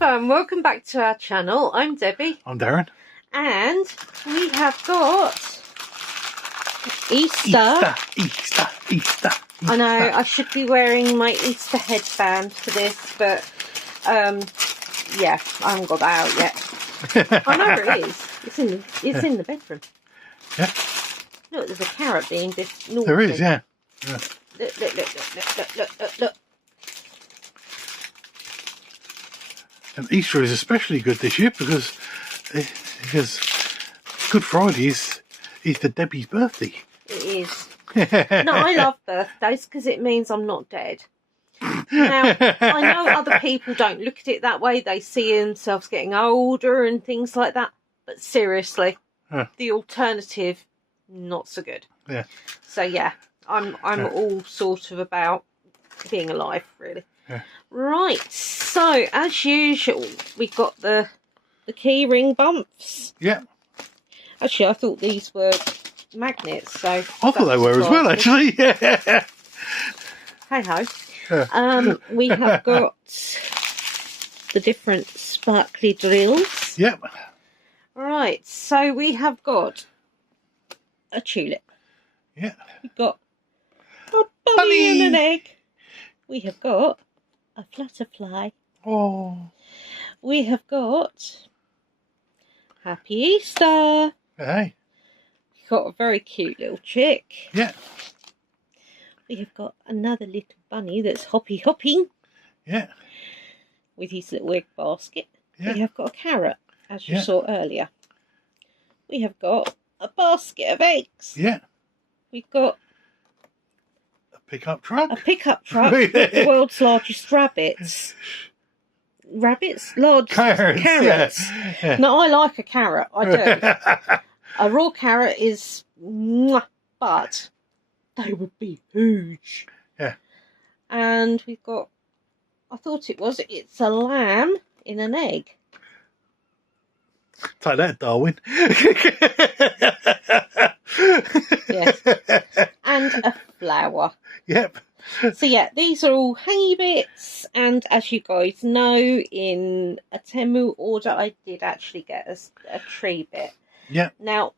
fun, welcome back to our channel. I'm Debbie. I'm Darren. And we have got Easter. Easter. I know, I should be wearing my Easter headband for this, but yeah, I haven't got that out yet. I know where it is. It's in the bedroom. Yeah. Look, there's a carrot being naughty. There is, yeah. Look. And Easter is especially good this year because Good Friday is Easter Debbie's birthday. It is. No, I love birthdays because it means I'm not dead. Now, I know other people don't look at it that way. They see themselves getting older and things like that. But seriously, the alternative, not so good. Yeah. So yeah, I'm all sort of about being alive, really. Yeah. Right. So as usual, we've got the keyring bumps. Yeah. Actually, I thought these were magnets. So I thought they were as well, actually. Yeah. Hey ho. We have got the different sparkly drills. Yep. Right, so we have got a tulip. Yeah. We've got a bunny and an egg. We have got a flutterfly. Oh. We have got Happy Easter. Hey. We've got a very cute little chick. Yeah. We have got another little bunny that's hopping. Yeah. With his little egg basket. Yeah. We have got a carrot, as you saw earlier. We have got a basket of eggs. Yeah. We've got a pickup truck. A pickup truck with the world's largest rabbits. Large carrots. Yeah. Now, I like a carrot. I do. A raw carrot is... But they would be huge. Yeah. And we've got... It's a lamb in an egg. Take that, Darwin. Yes. And a flower. Yep. So yeah, these are all hangy bits, and as you guys know, in a Temu order I did actually get a tree bit. Yeah. Now,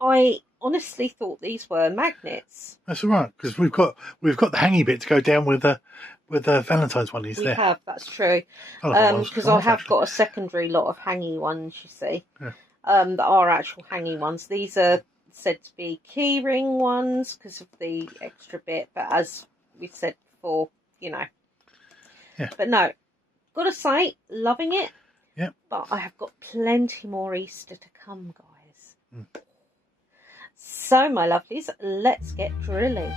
I honestly thought these were magnets. That's all right, because we've got the hangy bit to go down with the Valentine's one. We have, that's true. Because Because I have got a secondary lot of hangy ones, you see, that are actual hangy ones. These are said to be keyring ones because of the extra bit, but as we said before, you know. Yeah. But no, gotta say, loving it. Yeah. But I have got plenty more Easter to come, guys. So, my lovelies, let's get drilling.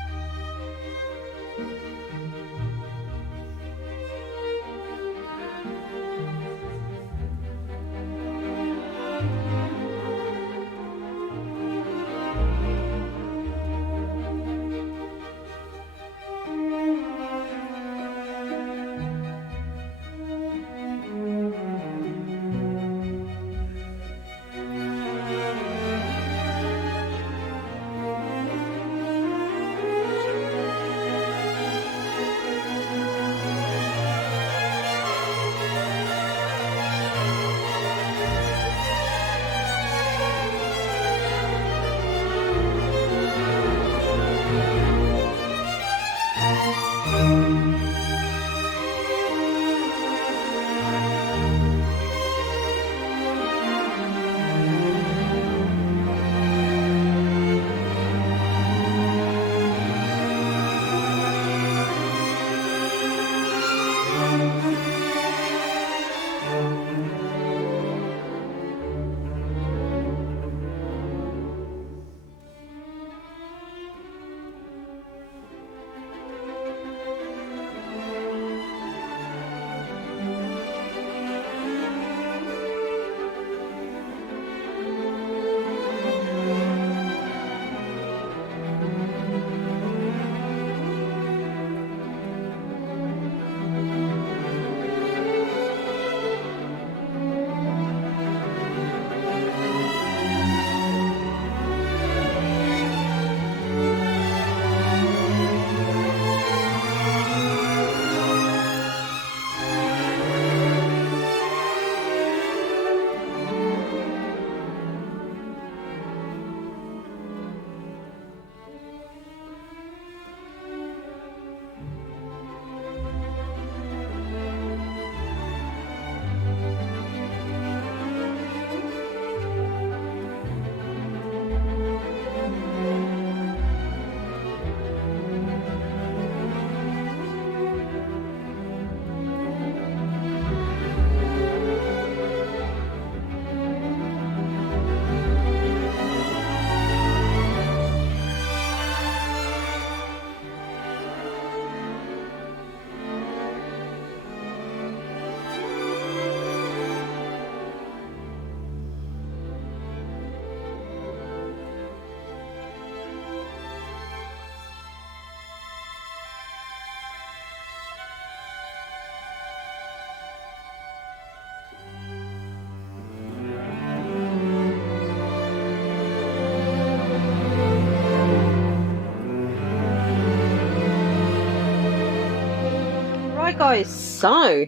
Right, guys, so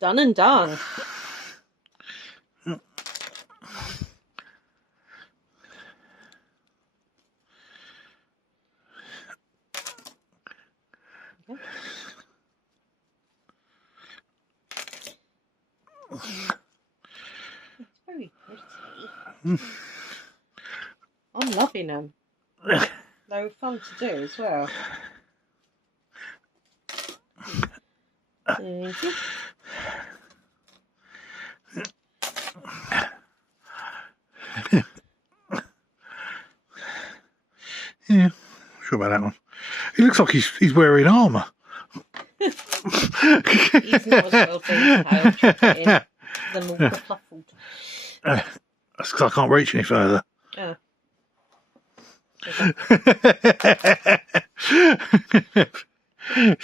done and done. It's very pretty. I'm loving them. They were fun to do as well. Thank you. Yeah, sure about that one. He looks like he's wearing armour. He's not as well detailed. The more befuddled. That's because I can't reach any further. Oh.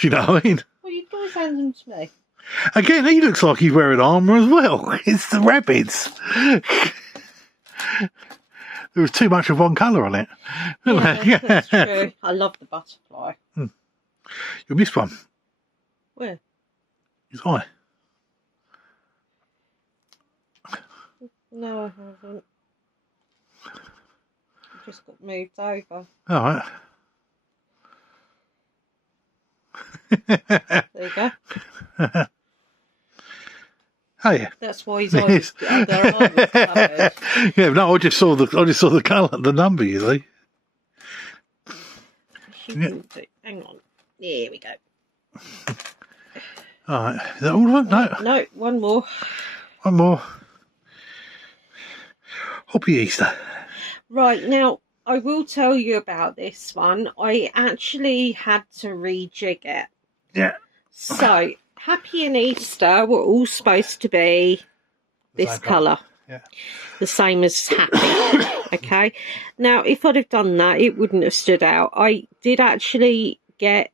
You know what I mean? Well, you can always hand them to me. Again, he looks like he's wearing armour as well. It's the rabbits. There was too much of one colour on it. Yeah, that's true. I love the butterfly. You missed one. Where? His eye. No, I haven't. It just got moved over. All right. There you go. Oh yeah. That's why his eye was under eye was covered. Yeah, no, I just saw the colour, the number. You see. Hang on. There we go. All right. Is that all of them? No. No, one more. One more. Happy Easter. Right, now, I will tell you about this one. I actually had to rejig it. Yeah. So, Happy and Easter were all supposed to be this colour. Yeah. The same as Happy. Okay. Now, if I'd have done that, it wouldn't have stood out. I did actually get...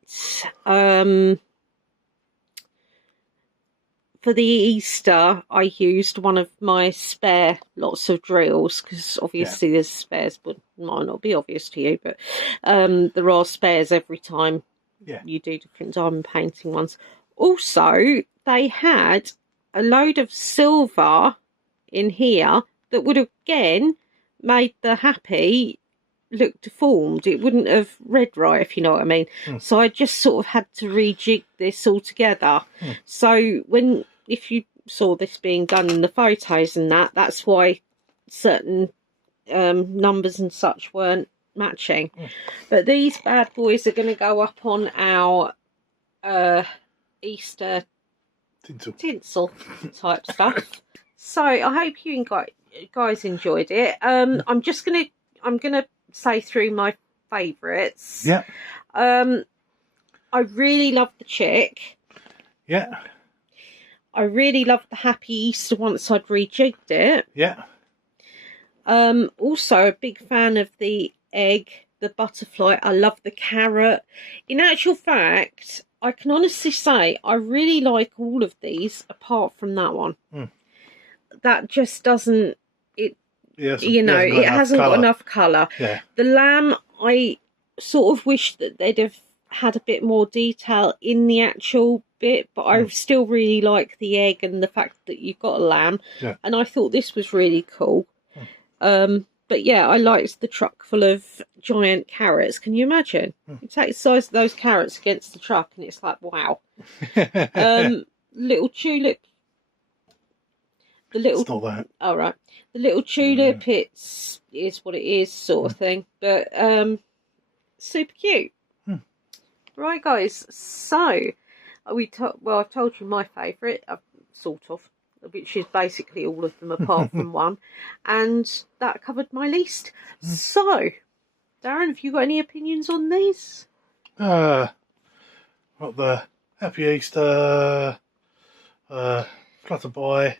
for the Easter, I used one of my spare lots of drills, because obviously there's spares, but might not be obvious to you, but there are spares every time you do different diamond painting ones. Also, they had a load of silver in here that would have, again, made the Happy look deformed. It wouldn't have read right, if you know what I mean. So I just sort of had to rejig this all together. So if you saw this being done in the photos and that's why certain numbers and such weren't matching. But these bad boys are going to go up on our Easter tinsel type stuff. So I hope you guys enjoyed it. I'm gonna say through my favourites. Yeah. I really love the chick. Yeah. I really loved the Happy Easter once I'd rejigged it. Yeah. Also a big fan of the egg, the butterfly. I love the carrot. In actual fact, I can honestly say I really like all of these apart from that one. That just doesn't, it hasn't got enough colour. Yeah. The lamb, I sort of wish that they'd have had a bit more detail in the actual bit, but I still really like the egg and the fact that you've got a lamb. Yeah. And I thought this was really cool. But yeah, I liked the truck full of giant carrots. Can you imagine? You take the size of those carrots against the truck and it's like, wow. Little tulip. It's not that. Oh, right. The little tulip, is what it is, sort of thing. But super cute. Right, guys. So, I've told you my favourite, sort of, which is basically all of them apart from one. And that covered my least. So, Darren, have you got any opinions on these? What the Happy Easter, Flutter Boy,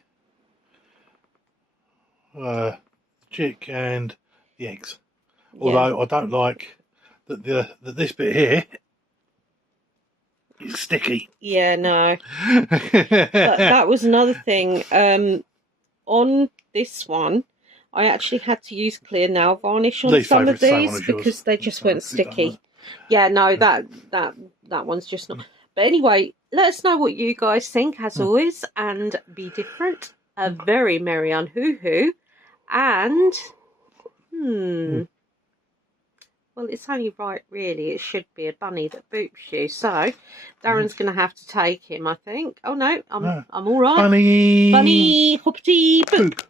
chick and the eggs. Although I don't like that this bit here is sticky. Yeah, no. that was another thing. On this one, I actually had to use clear nail varnish on some of these because they just weren't sticky. Yeah, no, that one's just not. But anyway, let us know what you guys think, as always, and be different. A very merry unhoo-hoo. And, well, it's only right, really. It should be a bunny that boops you. So, Darren's going to have to take him, I think. Oh, no, I'm all right. Bunny. Bunny, hoppity, boop.